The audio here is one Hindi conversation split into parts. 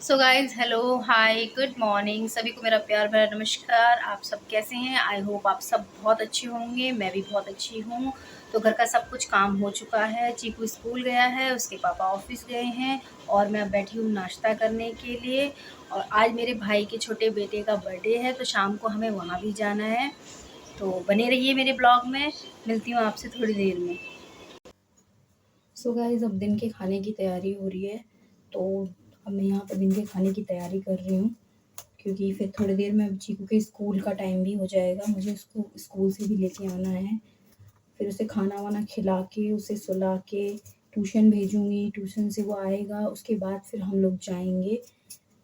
सो गाइज़, हेलो, हाय, गुड मॉर्निंग। सभी को मेरा प्यार भरा नमस्कार। आप सब कैसे हैं? आई होप आप सब बहुत अच्छे होंगे। मैं भी बहुत अच्छी हूँ। तो घर का सब कुछ काम हो चुका है। चीकू स्कूल गया है, उसके पापा ऑफिस गए हैं और मैं अब बैठी हूँ नाश्ता करने के लिए। और आज मेरे भाई के छोटे बेटे का बर्थडे है, तो शाम को हमें वहाँ भी जाना है। तो बने रहिए मेरे ब्लॉग में। मिलती हूँ आपसे थोड़ी देर में। सो गाइज़, अब दिन के खाने की तैयारी हो रही है। तो अब मैं यहाँ पर दिन के खाने की तैयारी कर रही हूँ, क्योंकि फिर थोड़ी देर में चीकू के स्कूल का टाइम भी हो जाएगा। मुझे उसको स्कूल से भी लेके आना है। फिर उसे खाना वाना खिला के, उसे सुला के ट्यूशन भेजूँगी। ट्यूशन से वो आएगा, उसके बाद फिर हम लोग जाएंगे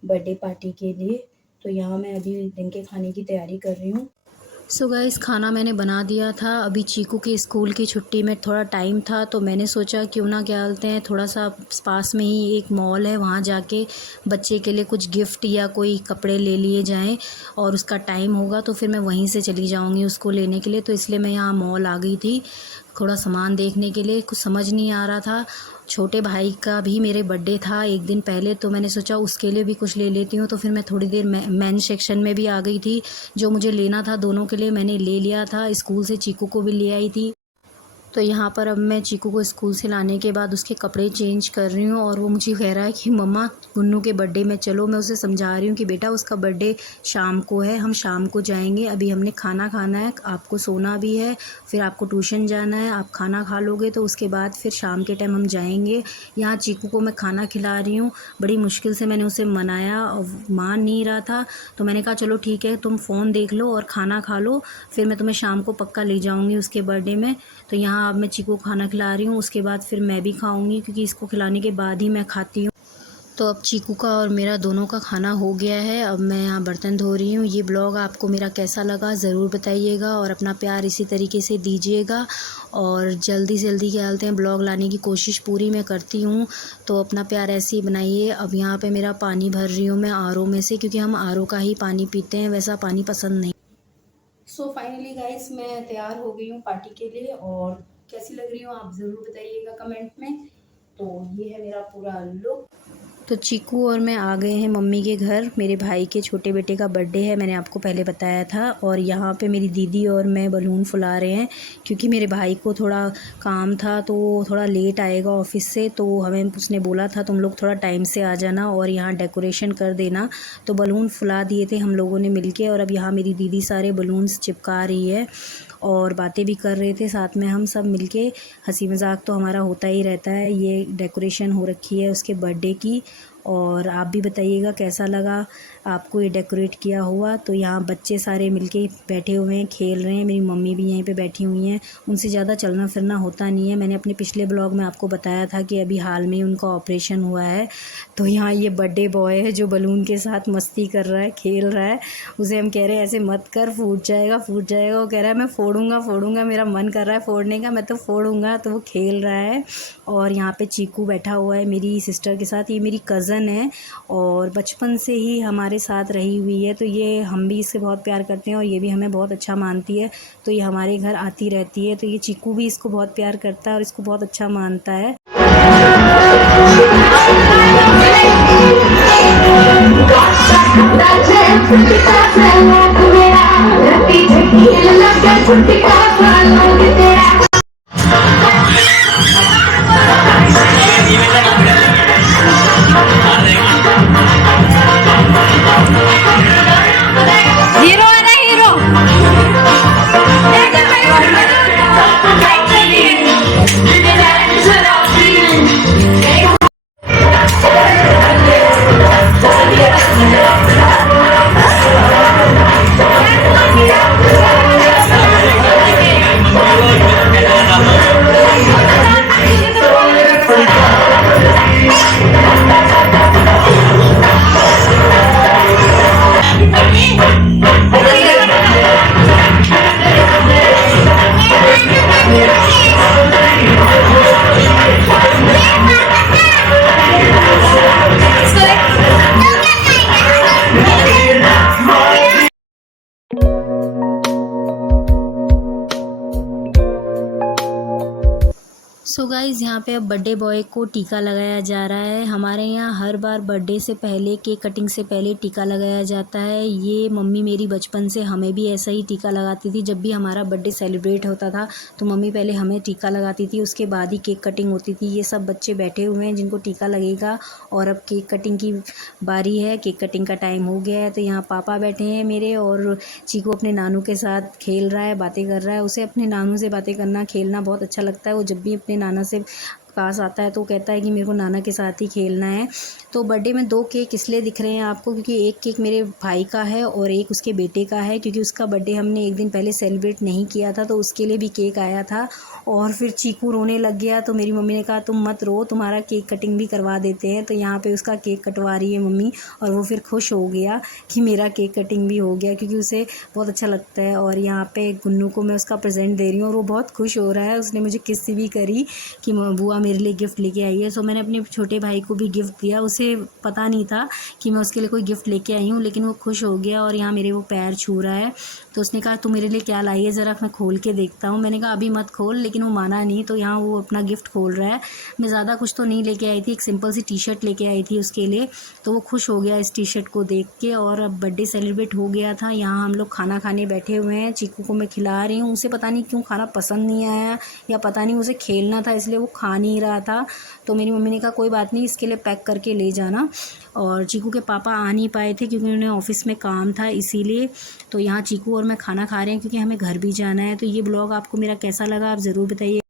बर्थडे पार्टी के लिए। तो यहाँ मैं अभी दिन के खाने की तैयारी कर रही हूँ। सो गाइस, खाना मैंने बना दिया था। अभी चीकू के स्कूल की छुट्टी में थोड़ा टाइम था, तो मैंने सोचा क्यों ना क्या बोलते हैं, थोड़ा सा पास में ही एक मॉल है, वहाँ जाके बच्चे के लिए कुछ गिफ्ट या कोई कपड़े ले लिए जाएं। और उसका टाइम होगा तो फिर मैं वहीं से चली जाऊँगी उसको लेने के लिए। तो इसलिए मैं यहाँ मॉल आ गई थी थोड़ा सामान देखने के लिए। कुछ समझ नहीं आ रहा था। छोटे भाई का भी मेरे बर्थडे था एक दिन पहले, तो मैंने सोचा उसके लिए भी कुछ ले लेती हूँ। तो फिर मैं थोड़ी देर मेन सेक्शन में भी आ गई थी। जो मुझे लेना था दोनों के लिए मैंने ले लिया था। स्कूल से चीकू को भी ले आई थी। तो यहाँ पर अब मैं चीकू को स्कूल से लाने के बाद उसके कपड़े चेंज कर रही हूँ, और वो मुझे कह रहा है कि मम्मा गुन्नू के बर्थडे में चलो। मैं उसे समझा रही हूँ कि बेटा उसका बर्थडे शाम को है, हम शाम को जाएंगे। अभी हमने खाना खाना है, आपको सोना भी है, फिर आपको ट्यूशन जाना है। आप खाना खा लोगे तो उसके बाद फिर शाम के टाइम हम जाएंगे। यहाँ चीकू को मैं खाना खिला रही हूँ। बड़ी मुश्किल से मैंने उसे मनाया और मान नहीं रहा था। तो मैंने कहा चलो ठीक है, तुम फ़ोन देख लो और खाना खा लो, फिर मैं तुम्हें शाम को पक्का ले जाऊँगी उसके बर्थडे में। तो यहाँ अब मैं चीकू को खाना खिला रही हूँ, उसके बाद फिर मैं भी खाऊंगी, क्योंकि इसको खिलाने के बाद ही मैं खाती हूँ। तो अब चीकू का और मेरा दोनों का खाना हो गया है। अब मैं यहाँ बर्तन धो रही हूँ। ये ब्लॉग आपको मेरा कैसा लगा ज़रूर बताइएगा, और अपना प्यार इसी तरीके से दीजिएगा। और जल्दी से जल्दी क्या बोलते हैं, ब्लॉग लाने की कोशिश पूरी मैं करती हूँ। तो अपना प्यार ऐसे ही बनाइए। अब यहाँ पे मेरा पानी भर रही हूँ मैं आरओ में से, क्योंकि हम आरओ का ही पानी पीते हैं, वैसा पानी पसंद नहीं। सो फाइनली गाइस, मैं तैयार हो गई हूँ पार्टी के लिए, और कैसी लग रही हूँ आप ज़रूर बताइएगा कमेंट में। तो ये है मेरा पूरा लुक। तो चीकू और मैं आ गए हैं मम्मी के घर। मेरे भाई के छोटे बेटे का बर्थडे है, मैंने आपको पहले बताया था। और यहाँ पे मेरी दीदी और मैं बलून फुला रहे हैं, क्योंकि मेरे भाई को थोड़ा काम था, तो वो थोड़ा लेट आएगा ऑफिस से। तो हमें उसने बोला था तुम लोग थोड़ा टाइम से आ जाना और यहाँ डेकोरेशन कर देना। तो बलून फुला दिए थे हम लोगों ने मिलके, और अब यहाँ मेरी दीदी सारे बलून्स चिपका रही है और बातें भी कर रहे थे साथ में हम सब मिलके। हंसी मजाक तो हमारा होता ही रहता है। ये डेकोरेशन हो रखी है उसके बर्थडे की, और आप भी बताइएगा कैसा लगा आपको ये डेकोरेट किया हुआ। तो यहाँ बच्चे सारे मिलके बैठे हुए हैं, खेल रहे हैं। मेरी मम्मी भी यहीं पे बैठी हुई हैं। उनसे ज़्यादा चलना फिरना होता नहीं है। मैंने अपने पिछले ब्लॉग में आपको बताया था कि अभी हाल में उनका ऑपरेशन हुआ है। तो यहाँ ये बर्थडे बॉय है जो बलून के साथ मस्ती कर रहा है, खेल रहा है। उसे हम कह रहे हैं ऐसे मत कर, फूट जाएगा फूट जाएगा। वो कह रहा है मैं फोड़ूंगा फोड़ूंगा, मेरा मन कर रहा है फोड़ने का, मैं तो फोड़ूंगा। तो वो खेल रहा है। और यहाँ पे चीकू बैठा हुआ है मेरी सिस्टर के साथ। ये मेरी कज़न है और बचपन से ही हमारे साथ रही हुई है। तो ये हम भी इससे बहुत प्यार करते हैं और ये भी हमें बहुत अच्छा मानती है। तो ये हमारे घर आती रहती है। तो ये चीकू भी इसको बहुत प्यार करता है और इसको बहुत अच्छा मानता है। हीरो है ना हीरो। गाइज़ यहाँ पे अब बर्थडे बॉय को टीका लगाया जा रहा है। हमारे यहाँ हर बार बर्थडे से पहले, केक कटिंग से पहले टीका लगाया जाता है। ये मम्मी मेरी बचपन से हमें भी ऐसा ही टीका लगाती थी। जब भी हमारा बर्थडे सेलिब्रेट होता था तो मम्मी पहले हमें टीका लगाती थी, उसके बाद ही केक कटिंग होती थी। ये सब बच्चे बैठे हुए हैं जिनको टीका लगेगा और अब केक कटिंग की बारी है। केक कटिंग का टाइम हो गया है। तो यहाँ पापा बैठे हैं मेरे और चीकू अपने नानू के साथ खेल रहा है, बातें कर रहा है। उसे अपने नानू से बातें करना, खेलना बहुत अच्छा लगता है। वो जब भी अपने नाना से पास आता है तो कहता है कि मेरे को नाना के साथ ही खेलना है। तो बर्थडे में 2 केक इसलिए दिख रहे हैं आपको क्योंकि एक केक मेरे भाई का है और एक उसके बेटे का है, क्योंकि उसका बर्थडे हमने एक दिन पहले सेलिब्रेट नहीं किया था तो उसके लिए भी केक आया था। और फिर चीकू रोने लग गया तो मेरी मम्मी ने कहा तुम मत रो, तुम्हारा केक कटिंग भी करवा देते हैं। तो यहाँ पे उसका केक कटवा रही है मम्मी और वो फिर खुश हो गया कि मेरा केक कटिंग भी हो गया, क्योंकि उसे बहुत अच्छा लगता है। और यहाँ पे गुन्नू को मैं उसका प्रेजेंट दे रही हूँ और वो बहुत खुश हो रहा है। उसने मुझे किस भी करी कि बुआ मेरे लिए गिफ्ट लेके आई है। सो मैंने अपने छोटे भाई को भी गिफ्ट दिया। उसे पता नहीं था कि मैं उसके लिए कोई गिफ्ट लेके आई हूँ, लेकिन वो खुश हो गया और यहाँ मेरे वो पैर छू रहा है। तो उसने कहा तू मेरे लिए क्या लाई है, ज़रा मैं खोल के देखता हूँ। मैंने कहा अभी मत खोल, लेकिन वो माना नहीं। तो यहाँ वो अपना गिफ्ट खोल रहा है। मैं ज़्यादा कुछ तो नहीं लेके आई थी, एक सिंपल सी टी शर्ट लेके आई थी उसके लिए। तो वो खुश हो गया इस टी शर्ट को देख के। और अब बर्थडे सेलिब्रेट हो गया था। यहाँ हम लोग खाना खाने बैठे हुए हैं। चीकू को मैं खिला रही हूँ। उसे पता नहीं क्यों खाना पसंद नहीं आया, या पता नहीं उसे खेलना था इसलिए वो खा नहीं रहा था। तो मेरी मम्मी ने कहा कोई बात नहीं, इसके लिए पैक करके ले जाना। और चीकू के पापा आ नहीं पाए थे क्योंकि उन्हें ऑफिस में काम था, इसीलिए। तो यहाँ चीकू और मैं खाना खा रहे हैं क्योंकि हमें घर भी जाना है। तो ये ब्लॉग आपको मेरा कैसा लगा आप ज़रूर बताइए।